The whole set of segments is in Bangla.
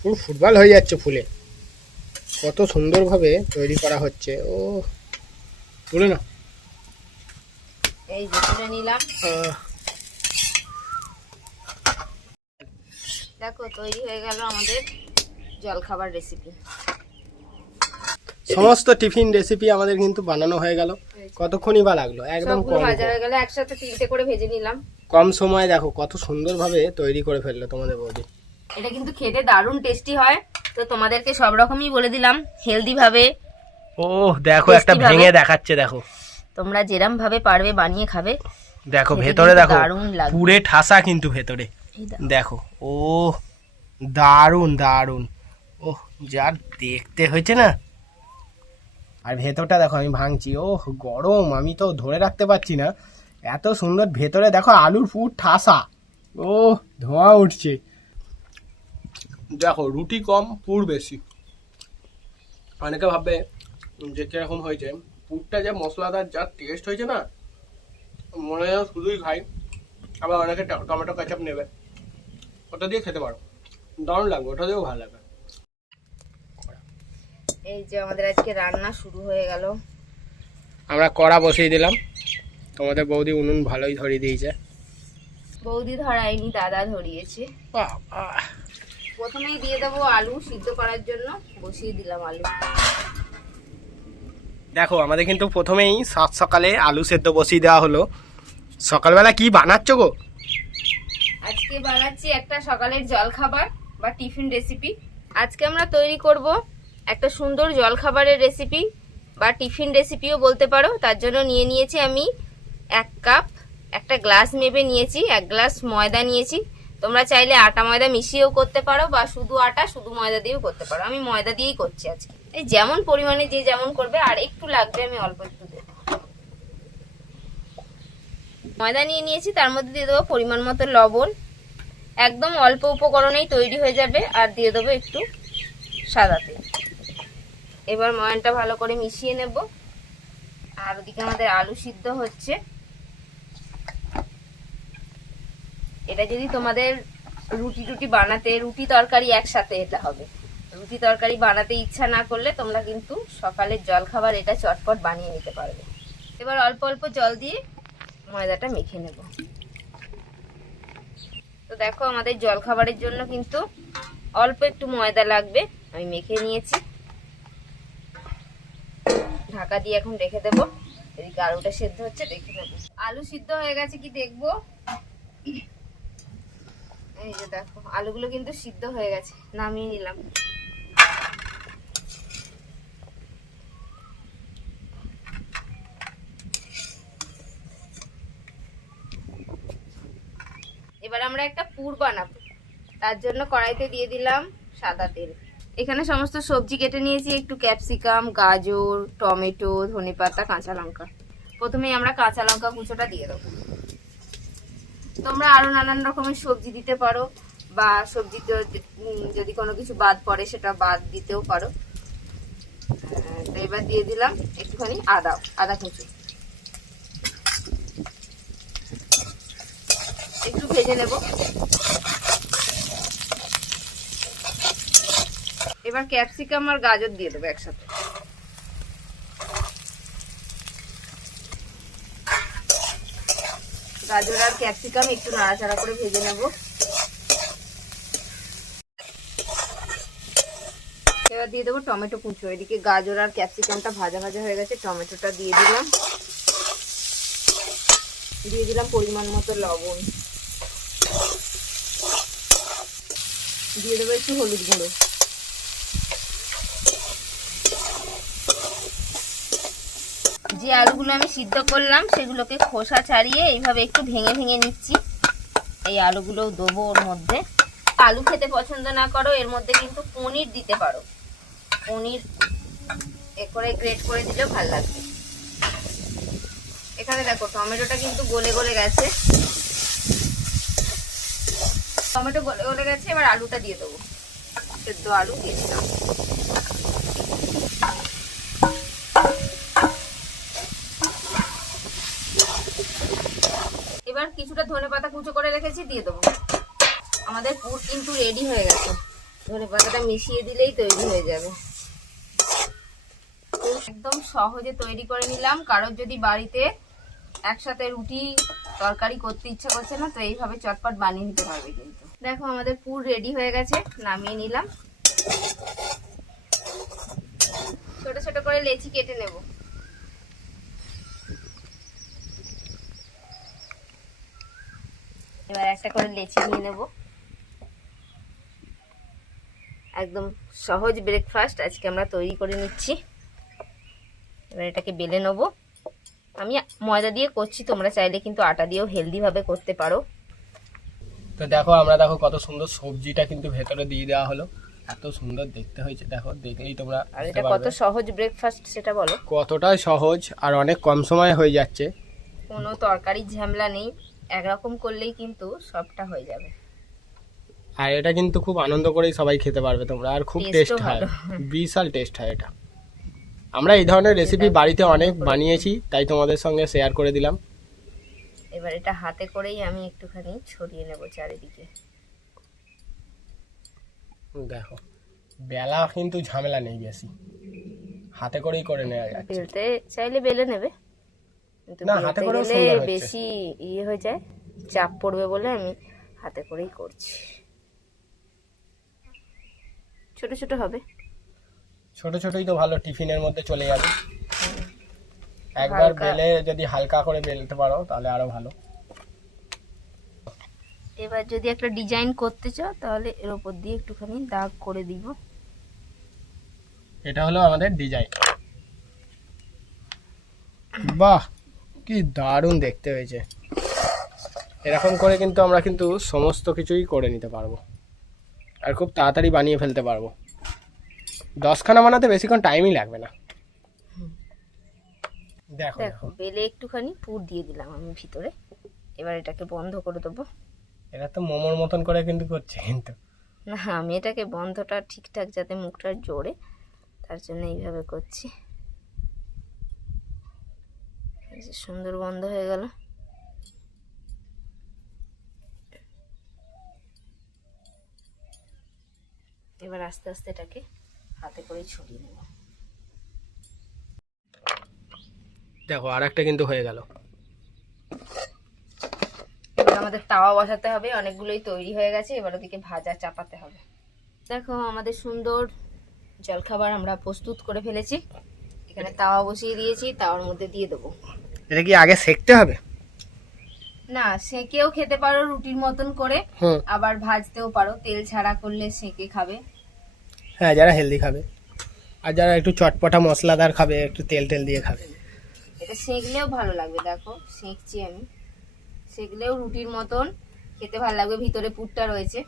পুরো ফুটবল হয়ে যাচ্ছে ফুলে। কত সুন্দরভাবে তৈরি করা হচ্ছে। ও তুলে না, এই যে তুলে নিলাম। দেখো তৈরি হয়ে গেল আমাদের জলখাবার রেসিপি। সমস্ত টিফিন রেসিপি আমাদের কিন্তু বানানো হয়ে গেল। কতক্ষণই বা লাগলো, একদম সবগুলো কম ভাজা হয়ে গেল, একসাথে 3টে করে ভেজে নিলাম। কম সময় দেখো কত সুন্দরভাবে তৈরি করে ফেললো তোমাদের বৌদি। এটা কিন্তু খেতে দারুণ টেস্টি হয়। তো তোমাদেরকে সব রকমই বলে দিলাম, হেলদি ভাবে। ও দেখো একটা ভেঙে দেখাচ্ছে, দেখো তোমরা যেরকম ভাবে পারবে বানিয়ে খাবে। দেখো ভেতরে দেখো দারুণ লাগবে, পুরে ঠাসা কিন্তু ভেতরে দেখো। ও দারুণ দারুণ, ও যা দেখতে হয়েছে না। আর ভেতরটা দেখো আমি ভাঙছি, ও গরম, আমি তো ধরে রাখতে পারছি না, এত সুন্দর। ভেতরে দেখো আলুর পুর ঠাসা, ও ধোঁয়া উঠছে। দেখো রুটি কম পুর বেশি। অনেকে ভাববে যে কিরকম হয়েছে, পুরটা যে মশলাদার যা টেস্ট হয়েছে না, মনে হয় শুধুই খাই। আবার অনেকে টমেটো কেচাপ নেবে, ওটা দিয়ে খেতে পারো, দারুণ লাগবে, ওটা দিয়েও ভালো লাগবে। এই যে আমাদের আজকে রান্না শুরু হয়ে গেল। আমরা কড়া বসিয়ে দিলাম, তোমাদের বৌদি উনুন ভালোই ধরিয়ে দিয়েছে। বৌদি ধরায়নি, দাদা ধরিয়েছে। প্রথমেই দিয়ে দেবো আলু সিদ্ধ করার জন্য, বসিয়ে দিলাম আলু। দেখো আমাদের কিন্তু প্রথমেই সাত সকালে আলু সেদ্ধ বসিয়ে দেওয়া হলো। সকালবেলা কি বানাচ্ছ গো? আজকে বানাচ্ছি একটা সকালের জলখাবার বা টিফিন রেসিপি। আজকে আমরা তৈরি করব একটা সুন্দর জলখাবারের রেসিপি বা টিফিন রেসিপিও বলতে পারো। তার জন্য নিয়ে নিয়েছি আমি 1 কাপ, একটা গ্লাস মেপে নিয়েছি, 1 গ্লাস ময়দা নিয়েছি। তোমরা চাইলে আটা ময়দা মিশিয়েও করতে পারো বা শুধু আটা শুধু ময়দা দিয়েও করতে পারো। আমি ময়দা দিয়েই করছি আজকে। এই যেমন পরিমাণে যে যেমন করবে, আর একটু লাগবে, আমি অল্প একটু দেবো। ময়দা নিয়ে নিয়েছি, তার মধ্যে দিয়ে দেবো পরিমাণ মতো লবণ। একদম অল্প উপকরণেই তৈরি হয়ে যাবে। আর দিয়ে দেবো একটু সাদা তেল। এবার ময়ানটা ভালো করে মিশিয়ে নেব। আর ওদিকে আমাদের আলু সিদ্ধ হচ্ছে। এটা যদি তোমাদের রুটি বানাতে, রুটি তরকারি একসাথে এটা হবে, রুটি তরকারি বানাতে ইচ্ছা না করলে তোমরা কিন্তু সকালের জলখাবার এটা চটপট বানিয়ে নিতে পারবে। এবার অল্প অল্প জল দিয়ে ময়দাটা মেখে নেব। তো দেখো আমাদের জলখাবারের জন্য কিন্তু অল্প একটু ময়দা লাগবে, আমি মেখে নিয়েছি। ঢাকা দিয়ে এখন রেখে দেবো। এদিকে আলুটা সেদ্ধ হচ্ছে, দেখে নেবো আলু সিদ্ধ হয়ে গেছে কি দেখবো। এই যে দেখো আলুগুলো কিন্তু সিদ্ধ হয়ে গেছে, নামিয়ে নিলাম। এবার আমরা একটা পুর বানাবো। তার জন্য কড়াইতে দিয়ে দিলাম সাদা তেল। এখানে সমস্ত সবজি কেটে নিয়েছি, একটু ক্যাপসিকাম, গাজর, টমেটো, ধনেপাতা, কাঁচা লঙ্কা। প্রথমেই আমরা কাঁচা লঙ্কা কুচোটা দিয়ে দেবো। তোমরা আরো নানান রকমের সবজি দিতে পারো, বা সবজিতে যদি কোনো কিছু বাদ পড়ে সেটা বাদ দিতেও পারো। তো এবার দিয়ে দিলাম একটুখানি আদা কুচো, একটু ভেজে নেব। এবার ক্যাপসিকাম আর গাজর দিয়ে দেবো একসাথে। গাজর আর ক্যাপসিকাম একটু নাড়াচাড়া করে ভেজে নেব। এবার দিয়ে দেবো টমেটো কুচো। এদিকে গাজর আর ক্যাপসিকামটা ভাজা ভাজা হয়ে গেছে, টমেটোটা দিয়ে দিলাম। দিয়ে দিলাম পরিমাণ মতো লবণ, দিয়ে দেবো একটু হলুদ গুঁড়ো। যে আলুগুলো আমি সিদ্ধ করলাম সেগুলোকে খোসা ছাড়িয়ে এইভাবে একটু ভেঙে ভেঙে নিচ্ছি। এই আলুগুলোও দেবো ওর মধ্যে। আলু খেতে পছন্দ না করো, এর মধ্যে কিন্তু পনির দিতে পারো। পনির করে গ্রেট করে দিলেও ভালো লাগবে। এখানে দেখো টমেটোটা কিন্তু গলে গলে গেছে, টমেটো গলে গলে গেছে। এবার আলুটা দিয়ে দেবো, সেদ্ধ আলু দিয়ে দিলাম। এবার কিছুটা ধনেপাতা কুচো করে রেখেছি, দিয়ে দেবো। আমাদের পুর কিন্তু রেডি হয়ে গেছে। ধনেপাতাটা মিশিয়ে দিলেই তৈরি হয়ে যাবে। একদম সহজে তৈরি করে নিলাম। কারোর যদি বাড়িতে একসাথে রুটি তরকারি করতে ইচ্ছা করছে না, তো এইভাবে চটপট বানিয়ে নিতে পারবে। কিন্তু দেখো আমাদের পুর রেডি হয়ে গেছে, নামিয়ে নিলাম। ছোট ছোট করে লেচি কেটে নেব। এবার একটা করে লেচি নিয়ে নেব। একদম সহজ ব্রেকফাস্ট আজকে আমরা তৈরি করে নিচ্ছি। এবার এটাকে বেলে নেব। আমি ময়দা দিয়ে করছি, তোমরা চাইলে কিন্তু আটা দিয়েও হেলদি ভাবে করতে পারো। তো দেখো আমরা দেখো কত সুন্দর সবজিটা কিন্তু ভেতরে দিয়ে দেওয়া হলো, এত সুন্দর দেখতে হয়েছে। দেখো দেখলেই তোমরা আর এটা কত সহজ ব্রেকফাস্ট সেটা বলো। কতটাই সহজ আর অনেক কম সময়ে হয়ে যাচ্ছে। কোনো তরকারির ঝামেলা নেই, একরকম করলেই কিন্তু সবটা হয়ে যাবে। আর এটা কিন্তু খুব আনন্দ করেই সবাই খেতে পারবে তোমরা, আর খুব টেস্ট হয়, বিশাল টেস্ট হয় এটা। আমরা এই ধরনের রেসিপি বাড়িতে অনেক বানিয়েছি, তাই তোমাদের সঙ্গে শেয়ার করে দিলাম। এবার এটা হাতে করেই আমি একটুখানি ছড়িয়ে নেব চারিদিকে। দেখো বেলা কিন্তু ঝামেলা নেই বেশি, হাতে করেই করে নেওয়া যাচ্ছে। বেলতে চাইলে বেলে নেবে, কিন্তু না হাতে করেও বেলতে সুন্দর গেলে হচ্ছে। বেশি ইয়ে হয়ে যায়, চাপ পড়বে বলে আমি হাতে করেই করছি। ছোট ছোট হবে, ছোট ছোটই তো ভালো, টিফিনের মধ্যে চলে যাবে। একবার বেলে যদি হালকা করে বেলতে পারো তাহলে আরো ভালো। এবার যদি একটা ডিজাইন করতে চাও তাহলে এর উপর দিয়ে একটুখানি দাগ করে দিব। এটা হলো আমাদের ডিজাইন। বাহ কি দারুণ দেখতে হয়েছে। এরকম করে কিন্তু আমরা কিন্তু সমস্ত কিছুই করে নিতে পারবো, আর খুব তাড়াতাড়ি বানিয়ে ফেলতে পারবো। 10খানা বানাতে বেশিক্ষণ টাইমই লাগবে না। দেখো দেখো বেলে একটুখানি পুর দিয়ে দিলাম আমি ভিতরে। এবার এটাকে বন্ধ করে দেবো। এটা তো মোমোর মতন করে কিন্তু করছে, কিন্তু না আমি এটাকে বন্ধটা ঠিকঠাক যাতে মুখটা জোরে, তার জন্য এইভাবে করছি। এই যে সুন্দর বন্ধ হয়ে গেল। এবার আস্তে আস্তে এটাকে হাতে করে ছড়িয়ে নেব। দেখো আর একটা কিন্তু হয়ে গেল। এবার আমাদের তাওয়া বসাতে হবে, অনেকগুলোই তৈরি হয়ে গেছে। এবার ওদিকে ভাজা চাপাতে হবে। দেখো আমাদের সুন্দর জলখাবার আমরা প্রস্তুত করে ফেলেছি। এখানে তাওয়া বসিয়ে দিয়েছি, তাওয়ার মধ্যে দিয়ে দেবো। এটা কি আগে সেকতে হবে? না, সেকেও খেতে পারো রুটির মতন করে, আবার ভাজতেও পারো। তেল ছাড়া করলে সেকে খাবে। হ্যাঁ যারা হেলদি খাবে, আর যারা একটু চটপটা মশলাদার খাবে, একটু তেল তেল দিয়ে খাবে। এটা সেকলেও ভালো লাগবে। দেখো সেকছি আমি, সেকলেও রুটির মতন খেতে ভালো লাগবে। ভিতরে পুরটা রয়েছে।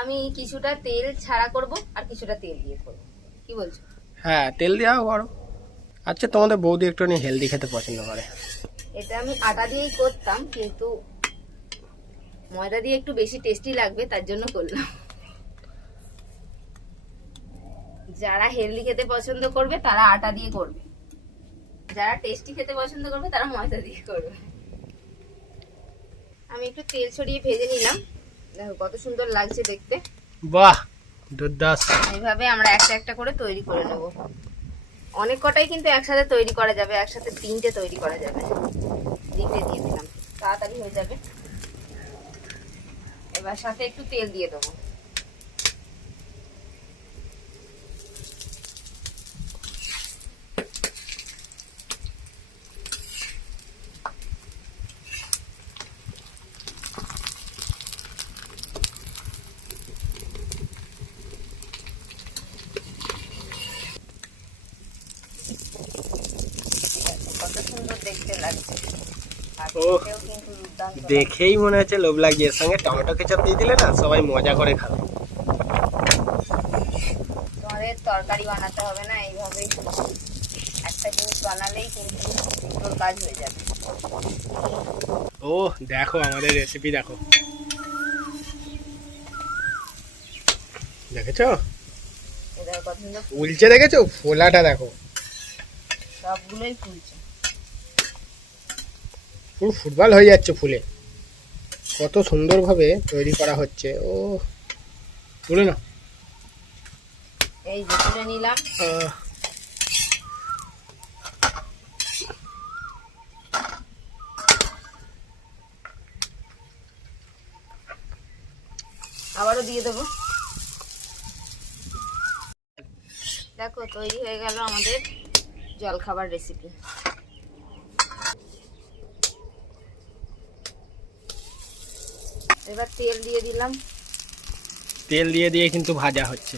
আমি কিছুটা তেল ছাড়া করব আর কিছুটা তেল দিয়ে করব, কি বলছো? হ্যাঁ তেল দেওয়াও করো। আচ্ছা তোমাদের বৌদি একটু হেলদি খেতে পছন্দ করে। এটা আমি আটা দিয়েই করতাম, কিন্তু ময়দা দিয়ে একটু বেশি টেস্টি লাগবে, তার জন্য করলাম। যারা হেলদি খেতে পছন্দ করবে তারা আটা দিয়ে করবে, যারা টেস্টি খেতে পছন্দ করবে তারা ময়দা দিয়ে করবে। আমি একটু তেল ছড়িয়ে ভেজে নিলাম। দেখো কত সুন্দর লাগছে দেখতে। বাহ দুর্দান্ত। এইভাবে আমরা একটা একটা করে তৈরি করে নেব। অনেক কটাই কিন্তু একসাথে তৈরি করা যাবে, একসাথে 3টে তৈরি করা যাবে। 3টে দিয়ে দিলাম, তাড়াতাড়ি হয়ে যাবে। এবার সাথে একটু তেল দিয়ে দেবো। কত সুন্দর দেখতে লাগছে। দেখেই মনে হচ্ছে লোভ লাগছে। এর সঙ্গে টমেটো কেচাপ দিয়ে দিলে না সবাই মজা করে খাবে। তোমাদের তরকারি বানাতে হবে না, এইভাবেই একটা জিনিস বানালেই কিন্তু দুটোর কাজ হয়ে যাবে। ও দেখো আমাদের রেসিপি দেখো, দেখেছো ফুলছে, দেখেছো ফোলাটা দেখো, সবগুলোই ফুলছে। পুরো ফুটবল হয়ে যাচ্ছে ফুলে। কত সুন্দরভাবে তৈরি করা হচ্ছে। ও তুলে না এই যে তুলে নিলাম। আবারও দিয়ে দেবো। দেখো তৈরি হয়ে গেল আমাদের জলখাবার রেসিপি। এবার তেল দিয়ে দিলাম। তেল দিয়ে দিয়ে কিন্তু ভাজা হচ্ছে।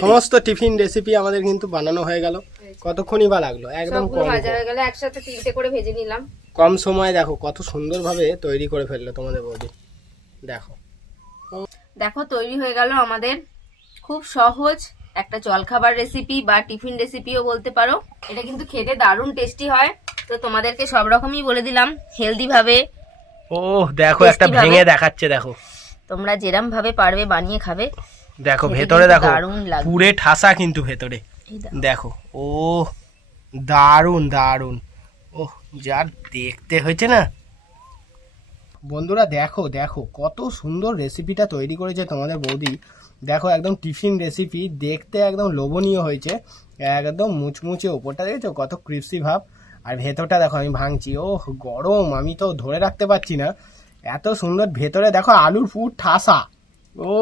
সমস্ত টিফিন রেসিপি আমাদের কিন্তু বানানো হয়ে গেল। কতক্ষণই বা লাগলো? একদম সবগুলো ভাজা হয়ে গেল, একসাথে 3টে করে ভেজে নিলাম। কম সময় দেখো কত সুন্দরভাবে তৈরি করে ফেললো তোমাদের বৌদি। দেখো দেখো তৈরি হয়ে গেল আমাদের খুব সহজ একটা জলখাবার রেসিপি বা টিফিন রেসিপিও বলতে পারো। এটা কিন্তু খেতে দারুণ টেস্টি হয়। তো তোমাদেরকে সব রকমই বলে দিলাম হেলদি ভাবে। ও দেখো একটা ভেঙে দেখাচ্ছে, দেখো তোমরা যেরম ভাবে পারবে বানিয়ে খাবে। দেখো ভেতরে দেখো পুরে ঠাসা কিন্তু ভেতরে দেখো। ও দারুন দারুন, ও যা দেখতে হয়েছে না বন্ধুরা। দেখো দেখো কত সুন্দর রেসিপিটা তৈরি করেছে তোমাদের বৌদি। দেখো একদম টিফিন রেসিপি, দেখতে একদম লোভনীয় হয়েছে, একদম মুচমুচে। ওপরটা দেখেছো কত ক্রিপসি ভাব, আর ভেতরটা দেখো আমি ভাঙছি। ও গরম, আমি তো ধরে রাখতে পারছি না, এত সুন্দর। ভেতরে দেখো আলুর পুর ঠাসা, ও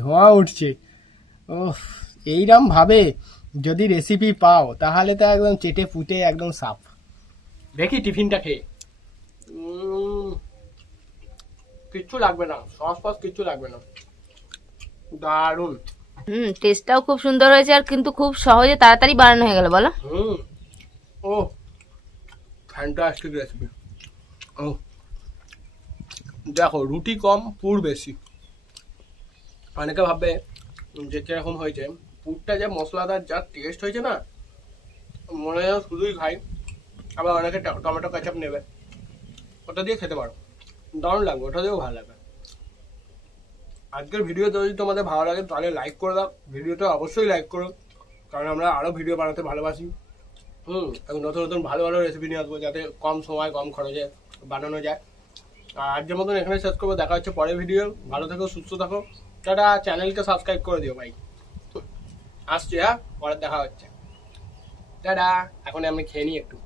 ধোঁয়া উঠছে। ও এইরকম ভাবে যদি রেসিপি পাও তাহলে তো একদম চেটে ফুটে একদম সাফ। দেখি টিফিনটা খেয়ে, কিচ্ছু লাগবে না, সস ফস কিচ্ছু লাগবে না, দারুন। টেস্টটাও খুব সুন্দর হয়েছে, আর কিন্তু খুব সহজে তাড়াতাড়ি বানানো হয়ে গেল বলো। ও ফ্যান্টাস্টিক রেসিপি। ও দেখো রুটি কম পুর বেশি। অনেকে ভাববে যে কিরকম হয়েছে, পুরটা যে মশলাদার যা টেস্ট হয়েছে না, মনে হয় শুধুই খাই। আবার অনেকে টমেটো কেচাপ নেবে, ওটা দিয়ে খেতে পারো, দারুণ লাগবে, ওটা দিয়েও ভালো লাগবে। আজকের ভিডিও যদি তোমাদের ভালো লাগে তাহলে লাইক করে দাও, ভিডিওটা অবশ্যই লাইক করো, কারণ আমরা আরও ভিডিও বানাতে ভালোবাসি। এবং নতুন নতুন ভালো ভালো রেসিপি নিয়ে আসবো, যাতে কম সময় কম খরচে বানানো যায়। আর আজকের মতন এখানে শেষ করবো, দেখা হচ্ছে পরের ভিডিও। ভালো থেকো, সুস্থ থাকো, টাটা। চ্যানেলকে সাবস্ক্রাইব করে দিও ভাই। আসছি, হ্যাঁ, পরে দেখা হচ্ছে, টাটা। এখন আমি খেয়ে নিই একটু।